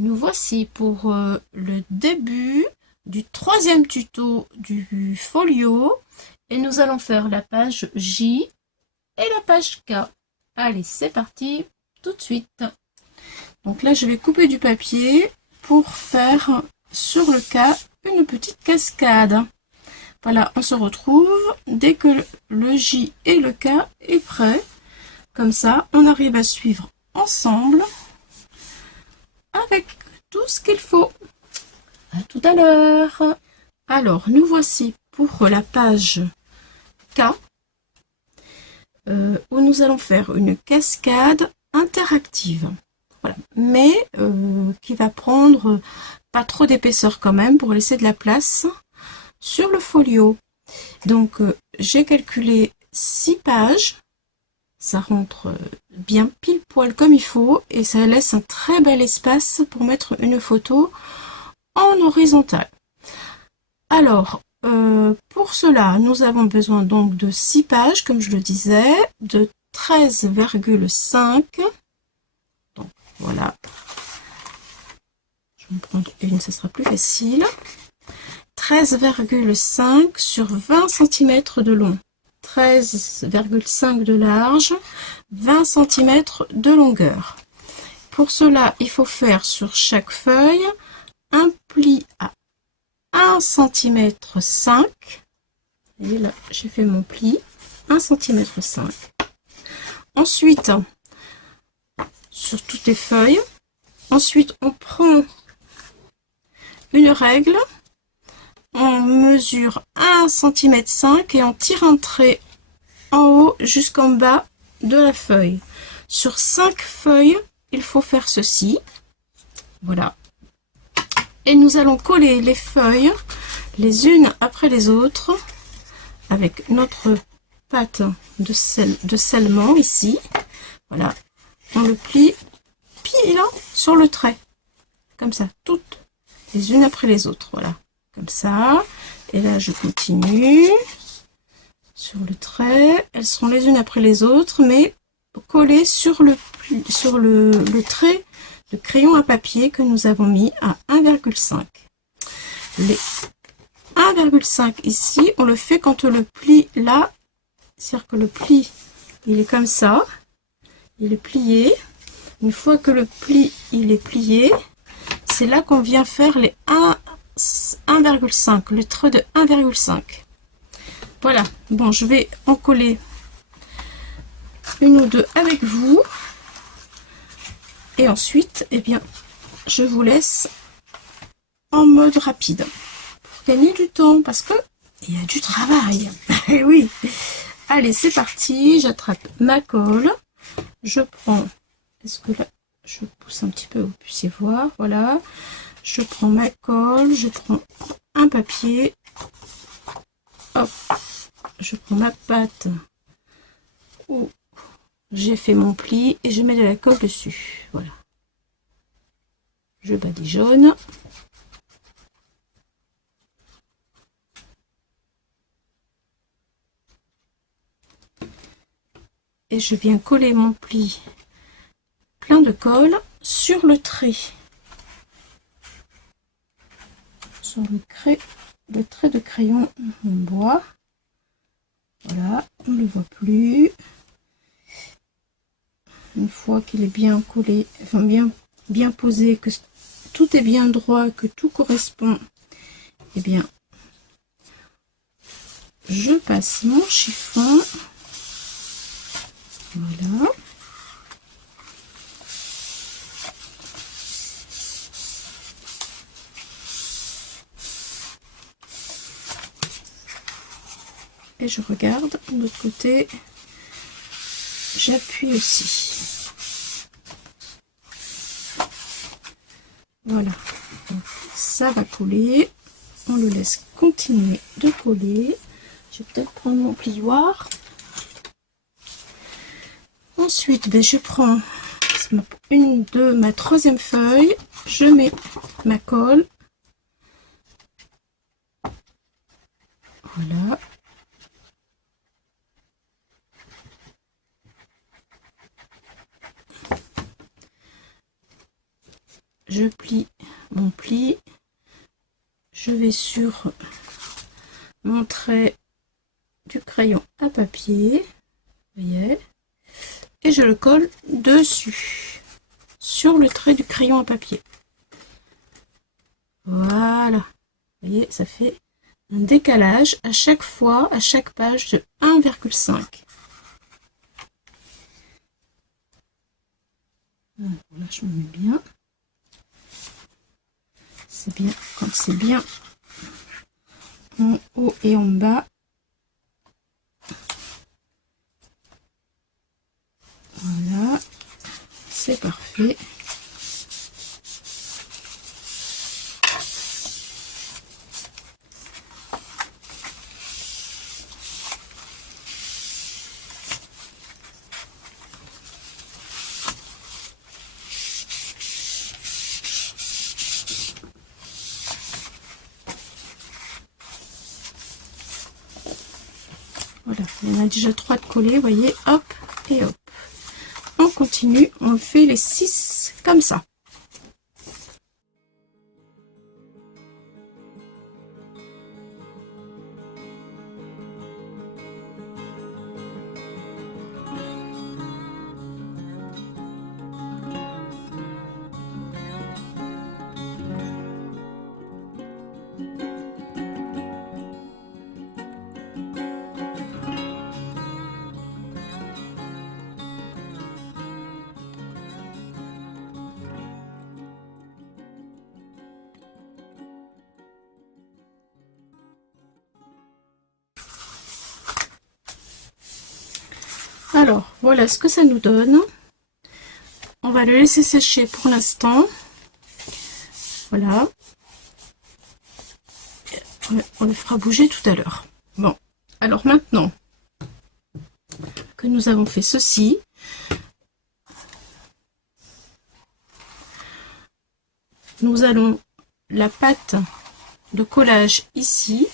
Nous voici pour le début du troisième tuto du folio et nous allons faire la page J et la page K. Allez, c'est parti tout de suite. Donc là, je vais couper du papier pour faire sur le K une petite cascade. Voilà, on se retrouve dès que le J et le K est prêt. Comme ça, on arrive à suivre ensemble avec tout ce qu'il faut. À tout à l'heure. Alors, nous voici pour la page K, où nous allons faire une cascade interactive. Voilà. Mais qui va prendre pas trop d'épaisseur quand même pour laisser de la place sur le folio. Donc, j'ai calculé 6 pages. Ça rentre bien pile poil comme il faut et ça laisse un très bel espace pour mettre une photo en horizontal. Alors, pour cela, nous avons besoin donc de 6 pages, comme je le disais, de 13,5. Donc, voilà. Je vais en prendre une, ça sera plus facile. 13,5 sur 20 cm de long. 13,5 de large, 20 cm de longueur. Pour cela, il faut faire sur chaque feuille un pli à 1,5 cm. Et là, j'ai fait mon pli, 1,5 cm. Ensuite, sur toutes les feuilles, ensuite on prend une règle, on mesure 1,5 cm et on tire un trait en haut jusqu'en bas de la feuille. Sur 5 feuilles, il faut faire ceci. Voilà. Et nous allons coller les feuilles les unes après les autres avec notre pâte de scellement ici. Voilà. On le plie pile sur le trait. Comme ça, toutes les unes après les autres. Voilà. Comme ça. Et là, je continue sur le trait. Elles seront les unes après les autres, mais collées sur le trait de crayon à papier que nous avons mis à 1,5. Les 1,5 ici, on le fait quand le pli là, c'est-à-dire que le pli, il est comme ça, il est plié. Une fois que le pli, il est plié, c'est là qu'on vient faire les 1,5, le trait de 1,5. Voilà, bon, je vais en coller une ou deux avec vous. Et ensuite, eh bien, je vous laisse en mode rapide pour gagner du temps parce que il y a du travail. Et oui. Allez, c'est parti. J'attrape ma colle. Je prends. Est-ce que là, je pousse un petit peu, vous puissiez voir. Voilà. Je prends ma colle. Je prends un papier. Hop. Je prends ma pâte où j'ai fait mon pli et je mets de la colle dessus. Voilà. Je badigeonne. Et je viens coller mon pli plein de colle sur le trait. Sur le trait de crayon en bois. Voilà, on ne le voit plus. Une fois qu'il est bien collé, enfin bien posé, que tout est bien droit, que tout correspond, eh bien, je passe mon chiffon. Voilà. Et je regarde de l'autre côté. J'appuie aussi. Voilà. Donc, ça va coller. On le laisse continuer de coller. Je vais peut-être prendre mon plioir. Ensuite, ben, je prends une de ma troisième feuille. Je mets ma colle. Voilà. je plie mon pli, je vais sur mon trait du crayon à papier, vous voyez, et je le colle dessus, sur le trait du crayon à papier. Voilà, vous voyez, ça fait un décalage à chaque fois, à chaque page de 1,5. Là, je me mets bien. C'est bien, quand c'est bien en haut et en bas. Voilà, c'est parfait. Voilà, on a déjà 3 de collés, vous voyez, hop et hop. On continue, on fait les 6 comme ça. Alors, voilà ce que ça nous donne. On va le laisser sécher pour l'instant. Voilà. On le fera bouger tout à l'heure. Bon, alors maintenant que nous avons fait ceci, nous allons la pâte de collage ici.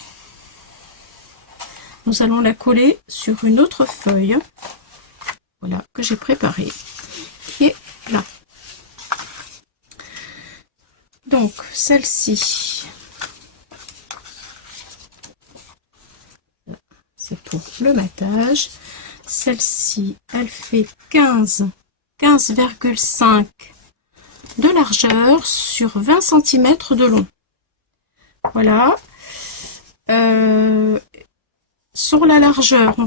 Nous allons la coller sur une autre feuille. Voilà, que j'ai préparée, qui est là. Donc, celle-ci, c'est pour le matage. Celle-ci, elle fait 15,5 de largeur sur 20 cm de long. Voilà. Sur la largeur, on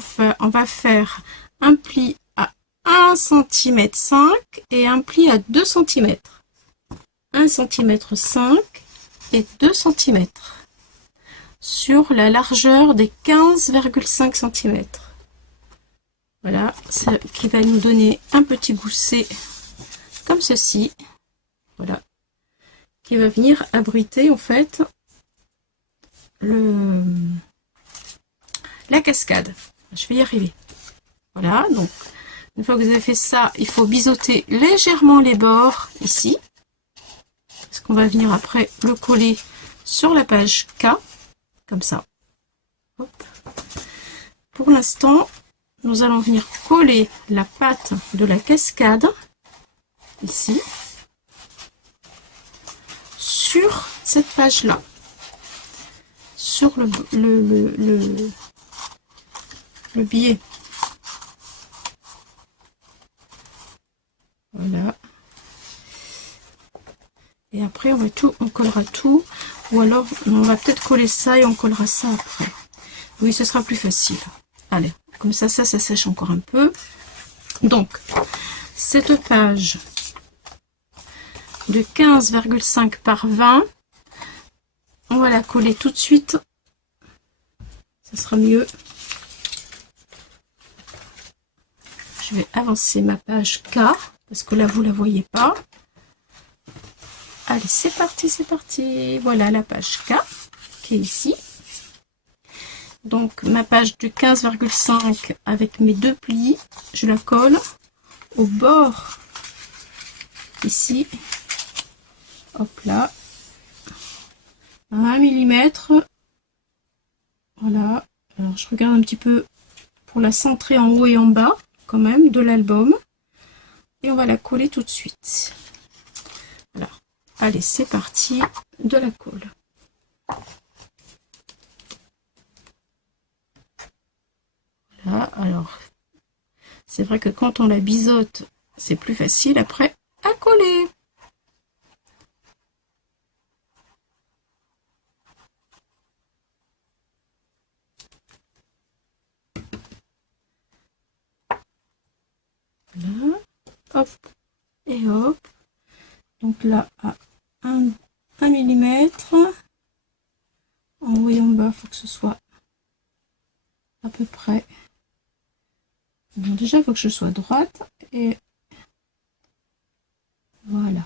va faire un pli à 1,5 cm et un pli à 2 cm. 1,5 cm et 2 cm sur la largeur des 15,5 cm. Voilà, ça qui va nous donner un petit gousset comme ceci. Voilà, qui va venir abriter en fait la cascade. Je vais y arriver. Voilà, donc une fois que vous avez fait ça, il faut biseauter légèrement les bords ici, parce qu'on va venir après le coller sur la page K, comme ça. Hop. Pour l'instant, nous allons venir coller la pâte de la cascade ici sur cette page là, sur le billet. Voilà. Et après on collera tout, ou alors on va peut-être coller ça et on collera ça après. Oui, ce sera plus facile. Allez, comme ça sèche encore un peu. Donc, cette page de 15,5 par 20, on va la coller tout de suite. Ça sera mieux. Je vais avancer ma page K, parce que là, vous la voyez pas. Allez, c'est parti, c'est parti. Voilà la page K, qui est ici. Donc, ma page de 15,5 avec mes 2 plis, je la colle au bord, ici. Hop là. 1 mm. Voilà. Alors, je regarde un petit peu pour la centrer en haut et en bas, quand même, de l'album. Et on va la coller tout de suite. Voilà. Allez, c'est parti, de la colle. Voilà, alors, c'est vrai que quand on la biseaute, c'est plus facile après à coller. Voilà, hop, et hop. Donc là, à 1 millimètre. En haut et en bas, il faut que ce soit à peu près. Bon, déjà, il faut que je sois droite. Et voilà.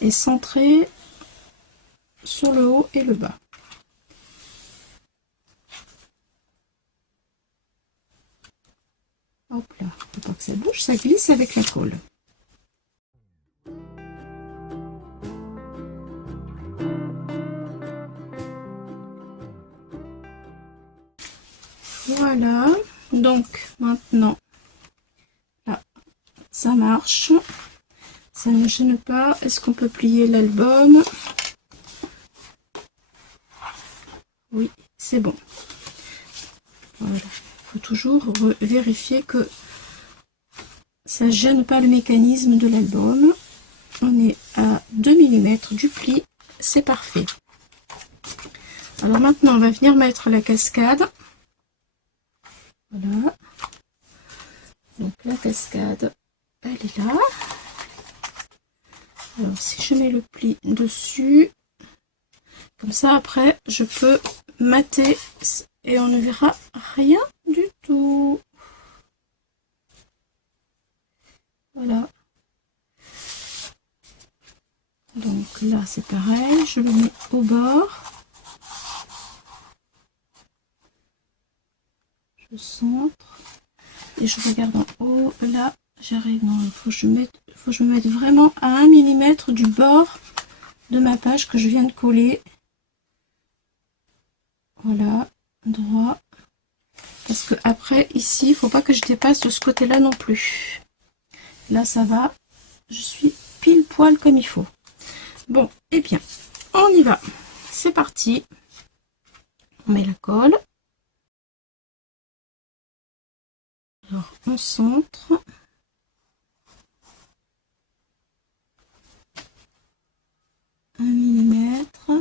Et centré sur le haut et le bas. Hop là, faut pas que ça bouge, ça glisse avec la colle. Voilà, donc maintenant, là, ça marche. Ça ne gêne pas. Est-ce qu'on peut plier l'album? Oui, c'est bon. Voilà, il faut toujours vérifier que ça ne gêne pas le mécanisme de l'album. On est à 2 mm du pli, c'est parfait. Alors maintenant, on va venir mettre la cascade. Voilà. Donc la cascade, elle est là. Alors si je mets le pli dessus, comme ça après, je peux mater et on ne verra rien du tout. Voilà. Donc là, c'est pareil, je le mets au bord. Je centre et je regarde en haut. Là, j'arrive. Non, il faut que je me mette vraiment à 1 mm du bord de ma page que je viens de coller. Voilà, droit. Parce que après, ici, il faut pas que je dépasse de ce côté-là non plus. Là, ça va. Je suis pile poil comme il faut. Bon, et bien, on y va. C'est parti. On met la colle. Alors, on centre. Un millimètre.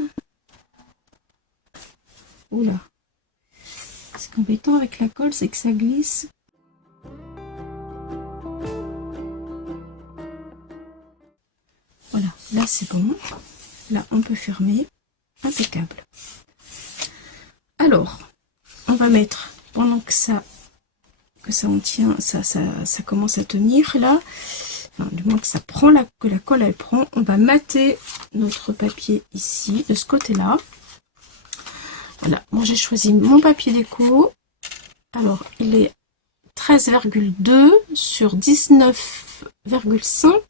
Oula. Ce qui est embêtant avec la colle, c'est que ça glisse. Voilà, là c'est bon. Là, on peut fermer. Impeccable. Alors, on va mettre, pendant que ça on tient, ça commence à tenir là, enfin, du moins que ça prend que la colle elle prend, on va mater notre papier ici, de ce côté-là. Voilà, moi j'ai choisi mon papier déco. Alors, il est 13,2 sur 19,5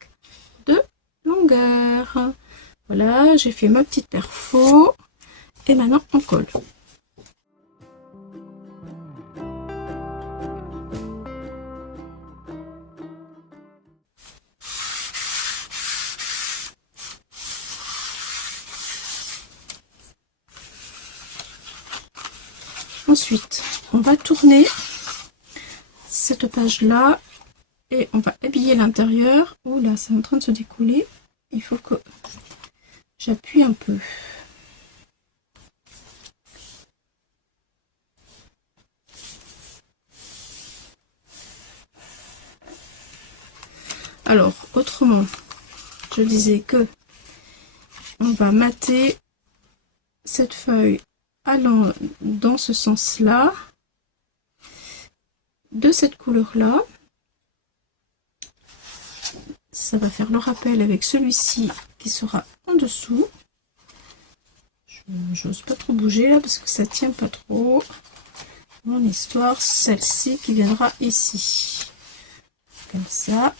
de longueur. Voilà, j'ai fait ma petite perfo. Et maintenant, on colle. Ensuite, on va tourner cette page-là et on va habiller l'intérieur. Oh là, c'est en train de se décoller. Il faut que j'appuie un peu. Alors, autrement, je disais que on va mater cette feuille allant dans ce sens-là, de cette couleur-là. Ça va faire le rappel avec celui-ci qui sera en dessous. J'ose pas trop bouger là parce que ça tient pas trop. Mon histoire, celle-ci qui viendra ici. Comme ça.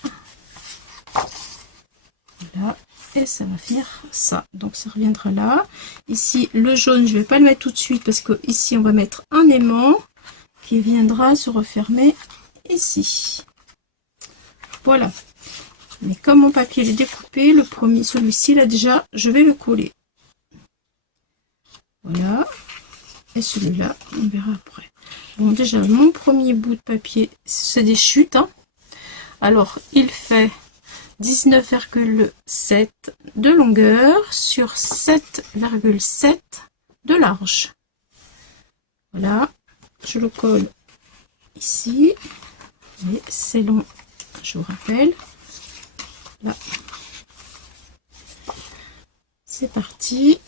Voilà. Et ça va faire ça. Donc ça reviendra là. Ici, le jaune, je vais pas le mettre tout de suite parce que ici, on va mettre un aimant qui viendra se refermer ici. Voilà. Mais comme mon papier est découpé, le premier, celui-ci là déjà, je vais le coller. Voilà. Et celui-là, on verra après. Bon, déjà, mon premier bout de papier, c'est des chutes. Hein. Alors, il fait 19,7 de longueur sur 7,7 de large. Voilà. Je le colle ici. Et c'est long, je vous rappelle. Là. C'est parti.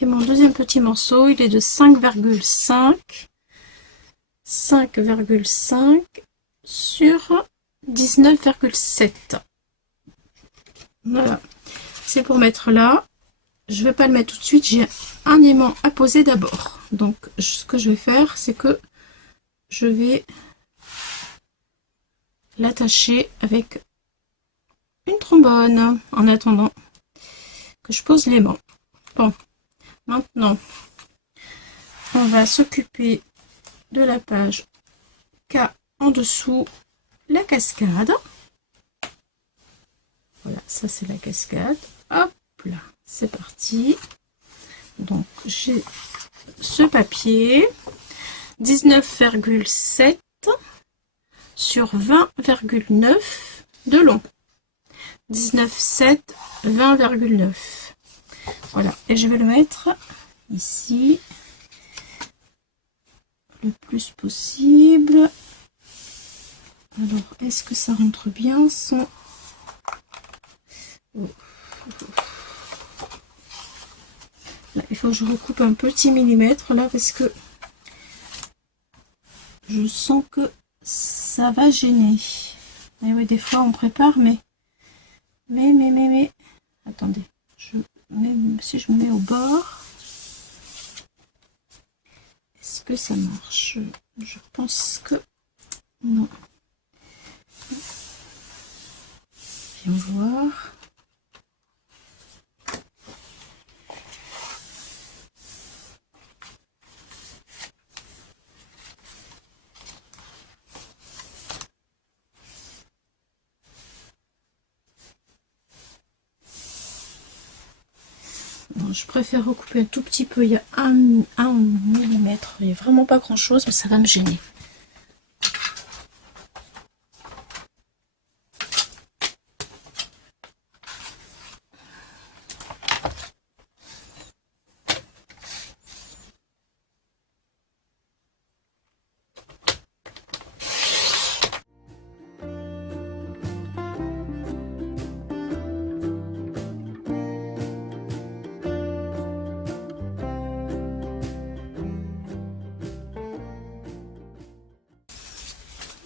Et mon deuxième petit morceau, il est de 5,5 sur 19,7. Voilà. C'est pour mettre là. Je ne vais pas le mettre tout de suite. J'ai un aimant à poser d'abord. Donc, ce que je vais faire, c'est que je vais l'attacher avec une trombone en attendant que je pose l'aimant. Bon. Maintenant, on va s'occuper de la page K en dessous, la cascade. Voilà, ça c'est la cascade. Hop là, c'est parti. Donc, j'ai ce papier, 19,7 sur 20,9 de long. 19,7, 20,9. Voilà, et je vais le mettre ici le plus possible. Alors, est-ce que ça rentre bien sans... Là, il faut que je recoupe un petit millimètre là parce que je sens que ça va gêner. Et oui, des fois on prépare, mais attendez, si je me mets au bord, est-ce que ça marche? Je pense que non. Viens voir. Bon, je préfère recouper un tout petit peu. Il y a 1 millimètre. Il n'y a vraiment pas grand chose, mais ça va me gêner.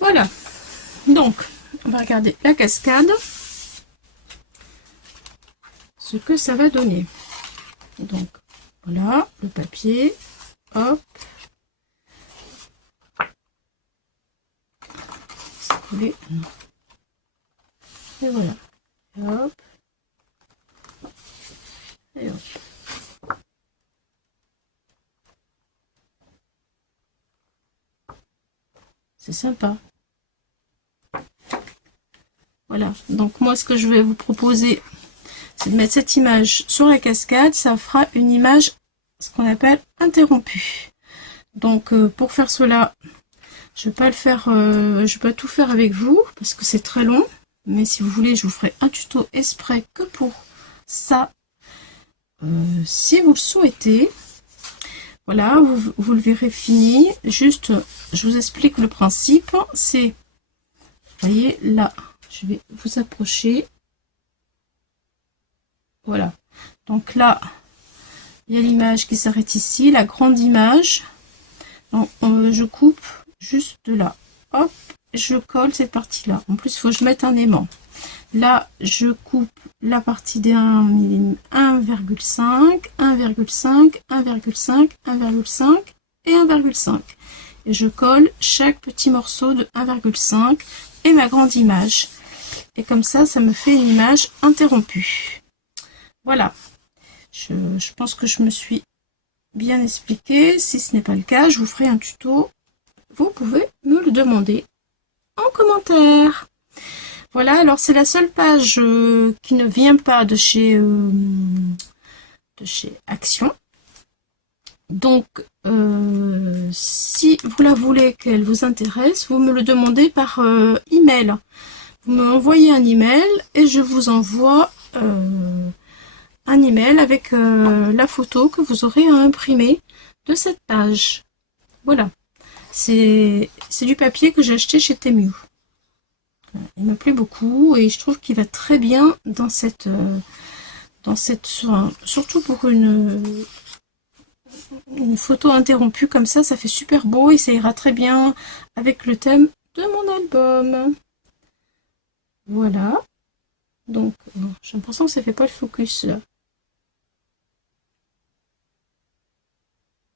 Voilà, donc on va regarder la cascade, ce que ça va donner. Donc voilà le papier, hop, c'est collé, et voilà, hop, et hop. C'est sympa. Voilà, donc moi ce que je vais vous proposer, c'est de mettre cette image sur la cascade. Ça fera une image, ce qu'on appelle interrompue. Donc pour faire cela, je vais pas le faire, je vais pas tout faire avec vous parce que c'est très long. Mais si vous voulez, je vous ferai un tuto exprès que pour ça, si vous le souhaitez. Voilà, vous le verrez fini. Juste, je vous explique le principe. C'est, vous voyez là. Je vais vous approcher. Voilà. Donc là, il y a l'image qui s'arrête ici, la grande image. Donc, je coupe juste de là. Hop, je colle cette partie-là. En plus, il faut que je mette un aimant. Là, je coupe la partie des 1,5, 1,5, 1,5, 1,5 et 1,5. Et je colle chaque petit morceau de 1,5 et ma grande image. Et comme ça, ça me fait une image interrompue. Voilà. Je pense que je me suis bien expliqué. Si ce n'est pas le cas, je vous ferai un tuto. Vous pouvez me le demander en commentaire. Voilà, alors c'est la seule page qui ne vient pas de chez Action. Donc, si vous la voulez, qu'elle vous intéresse, vous me le demandez par email. Vous m'envoyez un email et je vous envoie un email avec la photo que vous aurez à imprimer de cette page. Voilà, c'est du papier que j'ai acheté chez Temu. Il me plaît beaucoup et je trouve qu'il va très bien dans cette surtout pour une photo interrompue comme ça fait super beau et ça ira très bien avec le thème de mon album. Voilà. Donc, bon, j'ai l'impression que ça fait pas le focus là.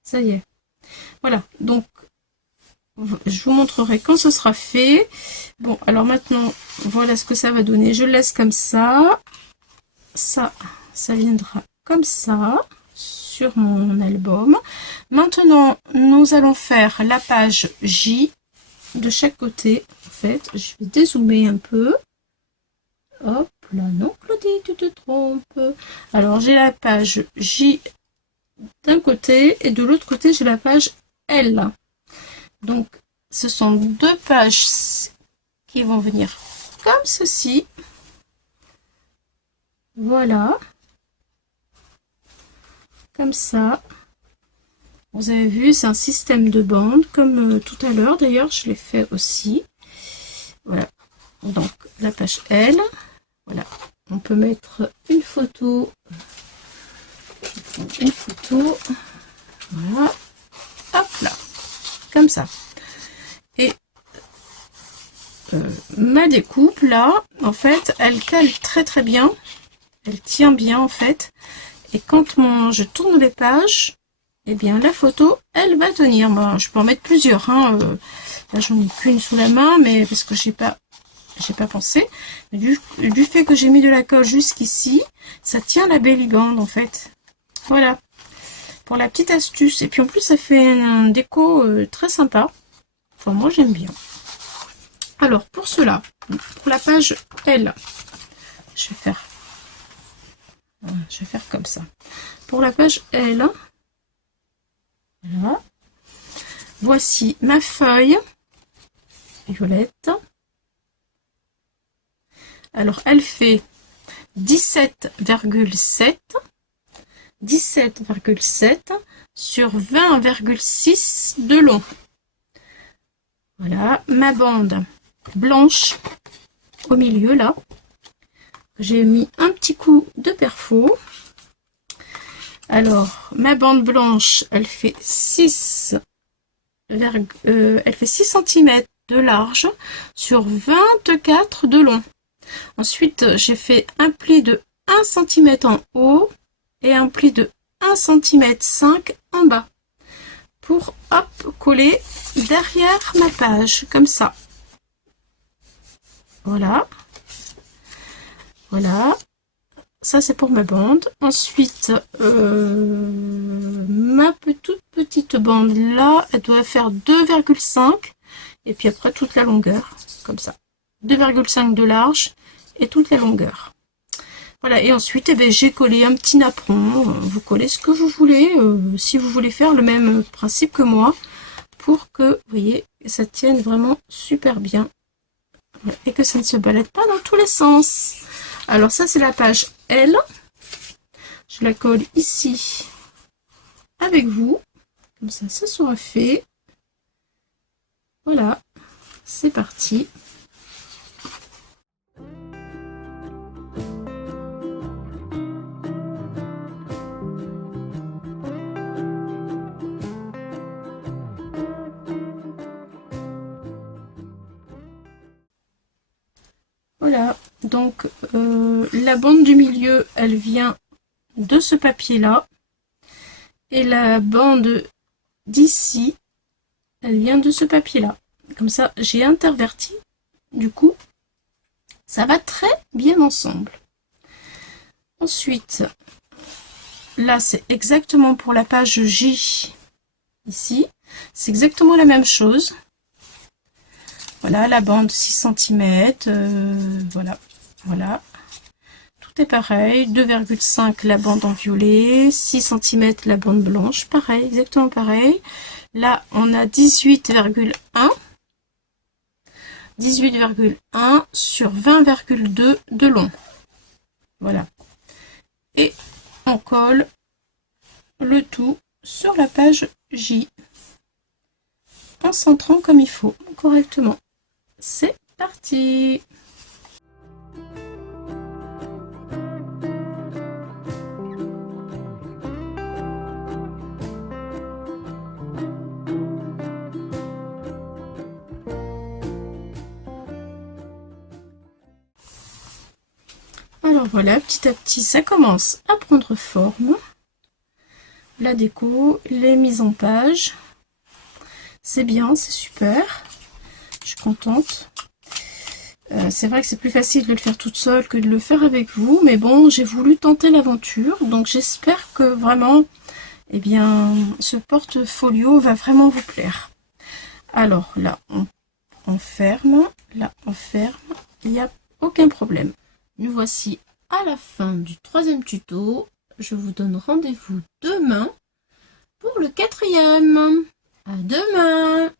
Ça y est. Voilà. Donc, je vous montrerai quand ce sera fait. Bon, alors maintenant, voilà ce que ça va donner. Je le laisse comme ça. Ça viendra comme ça sur mon album. Maintenant, nous allons faire la page J de chaque côté. En fait, je vais dézoomer un peu. Hop là, non Claudie, tu te trompes. Alors, j'ai la page J d'un côté et de l'autre côté, j'ai la page L. Donc, ce sont deux pages qui vont venir comme ceci. Voilà. Comme ça. Vous avez vu, c'est un système de bandes, comme tout à l'heure. D'ailleurs, je l'ai fait aussi. Voilà. Donc, la page L. Voilà. On peut mettre une photo. Une photo. Voilà. Hop là. Comme ça. Et ma découpe, là, en fait, elle cale très très bien. Elle tient bien, en fait. Et quand je tourne les pages, eh bien, la photo, elle va tenir. Bon, je peux en mettre plusieurs. Hein. Là, j'en ai qu'une sous la main, mais parce que j'ai pas pensé. Du fait que j'ai mis de la colle jusqu'ici, ça tient la belly band, en fait. Voilà. Pour la petite astuce. Et puis, en plus, ça fait un déco très sympa. Enfin, moi, j'aime bien. Alors, pour cela, pour la page L, je vais faire comme ça. Pour la page L, voilà. Voici ma feuille violette. Alors, elle fait 17,7 sur 20,6 de long. Voilà, ma bande blanche au milieu là. J'ai mis un petit coup de perfo. Alors, ma bande blanche, elle fait 6 cm de large sur 24 de long. Ensuite, j'ai fait un pli de 1 cm en haut et un pli de 1,5 cm en bas pour hop coller derrière ma page comme ça. Voilà. Voilà. Ça, c'est pour ma bande. Ensuite, ma toute petite bande là, elle doit faire 2,5 et puis après toute la longueur, comme ça. 2,5 de large et toute la longueur. Voilà, et ensuite, eh bien, j'ai collé un petit napperon. Vous collez ce que vous voulez, si vous voulez faire le même principe que moi, pour que, vous voyez, ça tienne vraiment super bien et que ça ne se balade pas dans tous les sens. Alors ça, c'est la page L. Je la colle ici avec vous. Comme ça sera fait. Voilà, c'est parti. Voilà, donc la bande du milieu, elle vient de ce papier-là. Et la bande d'ici, elle vient de ce papier-là. Comme ça, j'ai interverti. Du coup, ça va très bien ensemble. Ensuite, là, c'est exactement pour la page J. Ici, c'est exactement la même chose. Voilà, la bande 6 cm. Voilà, voilà. Tout est pareil. 2,5 la bande en violet. 6 cm la bande blanche. Pareil, exactement pareil. Là, on a 18,1. 18,1 sur 20,2 de long. Voilà. Et on colle le tout sur la page J en centrant comme il faut, correctement. C'est parti! Alors voilà, petit à petit, ça commence à prendre forme. La déco, les mises en page. C'est bien, c'est super. Je suis contente. C'est vrai que c'est plus facile de le faire toute seule que de le faire avec vous. Mais bon, j'ai voulu tenter l'aventure. Donc j'espère que vraiment, eh bien, ce portfolio va vraiment vous plaire. Alors là, on ferme. Là, on ferme. Il n'y a aucun problème. Nous voici à la fin du 3e tuto. Je vous donne rendez-vous demain pour le 4e. À demain!